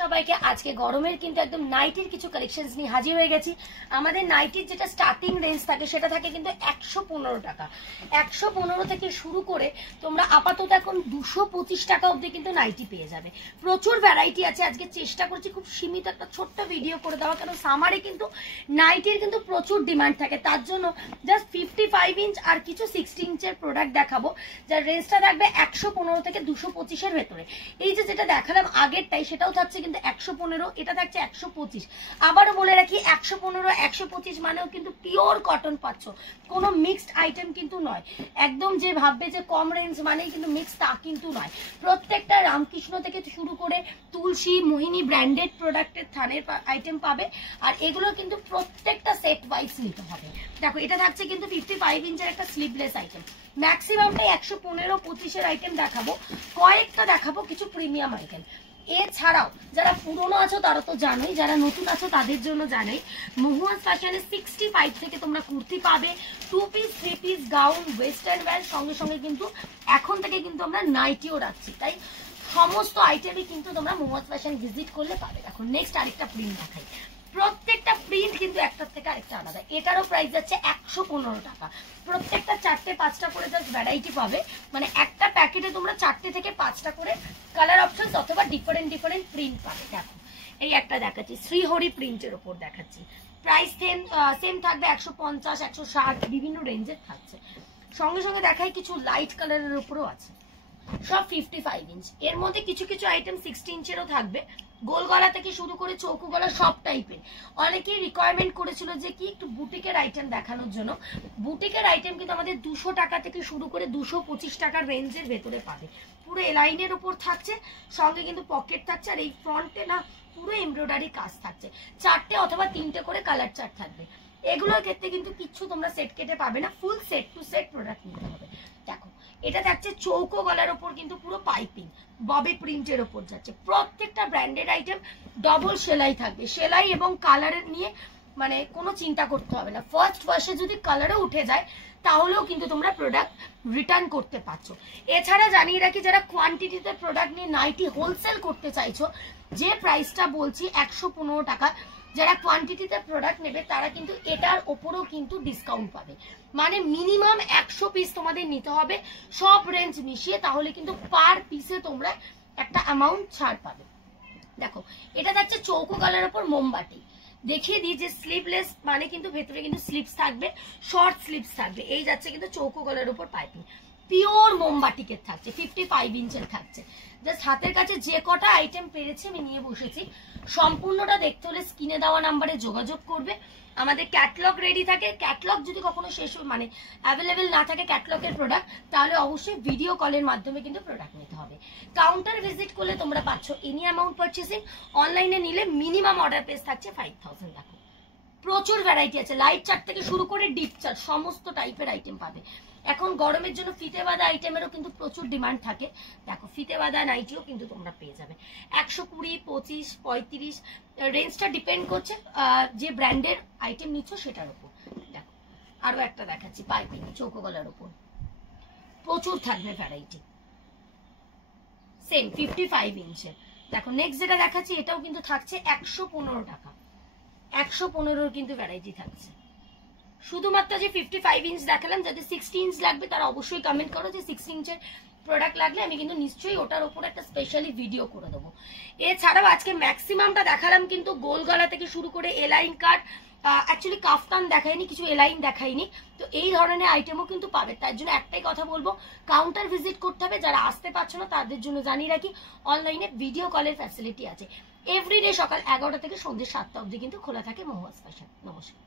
সবাইকে আজকে গরমের কিন্তু একদম নাইটির কিছু কালেকশনস নিয়ে হাজির হয়ে গেছি। আমাদের নাইটির যেটা স্টার্টিং রেঞ্জ থাকে সেটা থাকে কিন্তু 115 টাকা। 115 থেকে শুরু করে তোমরা আপাতত এখন 225 টাকা অবধি কিন্তু নাইটি পেয়ে যাবে। প্রচুর ভ্যারাইটি আছে। আজকে চেষ্টা করছি খুব সীমিত একটা ছোট্ট ভিডিও করে দেওয়া, কারণ সামারে কিন্তু নাইটির কিন্তু প্রচুর ডিমান্ড থাকে। তার জন্য জাস্ট 55 ইঞ্চ আর কিছু 60 ইঞ্চের প্রোডাক্ট দেখাবো, যার রেঞ্জটা থাকবে 115 থেকে 225 এর ভেতরে। এই যে যেটা দেখালাম আগেরটাই, সেটাও থাকছে কিন্তু 115, এটা থাকছে 125। আবারও বলে রাখি 115 125 মানেও কিন্তু পিওর কটন পাচ্ছ, কোনো মিক্সড আইটেম কিন্তু নয়। একদম যে ভাববে যে কম রেঞ্জ মানেই কিন্তু মিক্স, তা কিন্তু নয়। প্রত্যেকটা রামকৃষ্ণ থেকে শুরু করে তুলসী, মোহিনী ব্র্যান্ডেড প্রোডাক্টের থানের আইটেম পাবে। আর এগুলো কিন্তু প্রত্যেকটা সেট ওয়াইজ নিতে হবে। দেখো এটা থাকছে কিন্তু 55 ইঞ্চের একটা স্লিভলেস আইটেম। ম্যাক্সিমামটাই 115-25 এর আইটেম দেখাবো, কয়েকটা দেখাবো কিছু প্রিমিয়াম আইটেম। এছাড়াও যারা পুরনো আছো তারা তো জানোই, যারা নতুন আছো তাদের জন্য জানাই, মহুয়াস ফ্যাশনে 65 থেকে তোমরা কুর্তি পাবে, 2 piece 3 piece gown, western wire, সঙ্গে সঙ্গে কিন্তু এখন থেকে কিন্তু আমরা নাইটিও রাখছি। তাই সমস্ত আইটেমই কিন্তু তোমরা মহুয়াস ফ্যাশন ভিজিট করলে পাবে। এখন নেক্সট আরেকটা প্রিন্ট দেখাই। প্রত্যেকটা প্রিন্ট কিন্তু একটার থেকে আরেকটা আলাদা। এটারও প্রাইস যাচ্ছে 115 টাকা। প্রত্যেকটা 4টে-5টা করে জাস্ট ভ্যারাইটি পাবে, মানে একটা প্যাকেটে তোমরা 4টে থেকে 5টা করে কালার অপশনস অথবা ডিফারেন্ট প্রিন্ট পাবে। দেখো এই একটা দেখাচ্ছি, শ্রীহরি প্রিন্টের ওপর দেখাচ্ছি। প্রাইস সেম থাকবে 150, 160 বিভিন্ন রেঞ্জের থাকছে। সঙ্গে সঙ্গে দেখাই কিছু লাইট কালারের উপরও আছে, সব 55 ইঞ্চ। এর মধ্যে কিছু কিছু আইটেম 60 ইঞ্চেরও থাকবে, গোল গলা থেকে শুরু করে চৌকো গলা সব টাইপের। অনেকেই রিকোয়ারমেন্ট করেছিল যে কি একটু বুটিকের আইটেম দেখানোর জন্য। বুটিকের আইটেম কিন্তু আমাদের 200 টাকা থেকে শুরু করে 225 টাকার রেঞ্জের ভেতরে পাবে। পুরো এলাইনের উপর থাকছে, সঙ্গে কিন্তু পকেট থাকছে, আর এই ফ্রন্টে না পুরো এমব্রয়ডারি কাজ থাকছে। 4টে অথবা 3টে করে কালার চার্ট থাকবে। এগুলোর ক্ষেত্রে কিন্তু কিচ্ছু তোমরা সেট কেটে পাবে না, full set to set product নিতে হবে। দেখো এটা থাকছে চৌকো গলার ওপর কিন্তু পুরো পাইপিং, ববি প্রিন্টের ওপর যাচ্ছে। প্রত্যেকটা ব্র্যান্ডেড আইটেম ডবল সেলাই থাকবে। সেলাই এবং কালারের নিয়ে মানে কোনো চিন্তা করতে হবে না। ফার্স্ট ওয়াশে যদি কালারও উঠে যায় তাহলেও কিন্তু তোমরা প্রোডাক্ট রিটার্ন করতে পারছো। এছাড়া জানিয়ে রাখি, যারা কোয়ান্টিটিতে প্রোডাক্ট নিয়ে নাইটি হোলসেল করতে চাইছো, যে প্রাইসটা বলছি 115 টাকা, যারা কোয়ান্টিটিতে প্রোডাক্ট নেবে তারা কিন্তু এটার ওপরেও কিন্তু ডিসকাউন্ট পাবে। মানে মিনিমাম 100 পিস তোমাদের নিতে হবে সব রেঞ্জ মিশিয়ে, তাহলে কিন্তু পার পিসে তোমরা একটা অ্যামাউন্ট ছাড় পাবে। দেখো এটা যাচ্ছে চৌকো গলার ওপর মোমবাতি। দেখিয়ে দিই যে স্লিভলেস মানে কিন্তু ভেতরে কিন্তু স্লিভস থাকবে, শর্ট স্লিভস থাকবে। এই যাচ্ছে কিন্তু চৌকো গলার উপর পাইপিং, পিওর মোমবাটিকের থাকছে, 55 ইঞ্চের থাকছে। জাস্ট হাতের কাছে যে কটা আইটেম পেরেছি আমি নিয়ে বসেছি। সম্পূর্ণটা দেখতে হলে স্ক্রিনে দেওয়া নাম্বারে যোগাযোগ করবে। আমাদের ক্যাটলগ রেডি থাকে। ক্যাটলগ যদি কখনো শেষ মানে অ্যাভেলেবেল না থাকে ক্যাটলগের প্রোডাক্ট, তাহলে অবশ্যই ভিডিও কলের মাধ্যমে কিন্তু প্রোডাক্ট নিতে হবে। কাউন্টার ভিজিট করলে তোমরা পাচ্ছ এনি অ্যামাউন্ট পারচেসিং। অনলাইনে নিলে মিনিমাম অর্ডার প্রাইস থাকছে 5000। দেখো প্রচুর ভ্যারাইটি আছে, লাইট চার্ট থেকে শুরু করে ডিপ চার্ট সমস্ত টাইপের আইটেম পাবে। এখন গরমের জন্য ফিতে বাঁধা আইটেমেরও কিন্তু প্রচুর ডিমান্ড থাকে। দেখো ফিতে বাঁধা নাইটিও কিন্তু তোমরা পেয়ে যাবে 120, 25, 35 রেঞ্জটা ডিপেন্ড করছে যে ব্র্যান্ডের আইটেম নিচ্ছ সেটার উপর। দেখো আরো একটা দেখাচ্ছি পাইপিং চৌকো গলার উপর, প্রচুর থাকবে ভ্যারাইটি, সেম 55 ইঞ্চের। দেখো নেক্সট যেটা দেখাচ্ছি এটাও কিন্তু থাকছে 115 টাকা। 115 কিন্তু ভ্যারাইটি থাকছে। শুধুমাত্র যে 55 ইঞ্চ দেখালাম, যাদের 60 ইঞ্চ লাগবে তারা অবশ্যই কমেন্ট করো যে 60 ইঞ্চের প্রোডাক্ট লাগলে আমি কিন্তু নিশ্চয়ই ওটার উপর একটা স্পেশালি ভিডিও করে দেবো। এছাড়াও আজকে ম্যাক্সিমামটা দেখালাম কিন্তু গোল গলা থেকে শুরু করে এলাইন কাট, অ্যাকচুয়ালি কাফতান দেখাইনি, কিছু এলাইন দেখাইনি। তো এই ধরনের আইটেমও কিন্তু পাবে। তার জন্য একটাই কথা বলবো, কাউন্টার ভিজিট করতে হবে। যারা আসতে পারছো না তাদের জন্য জানিয়ে রাখি অনলাইনে ভিডিও কলের ফ্যাসিলিটি আছে। এভরিডে সকাল 11টা থেকে সন্ধ্যে 7টা অবধি কিন্তু খোলা থাকে মহুয়াস ফ্যাশন। নমস্কার।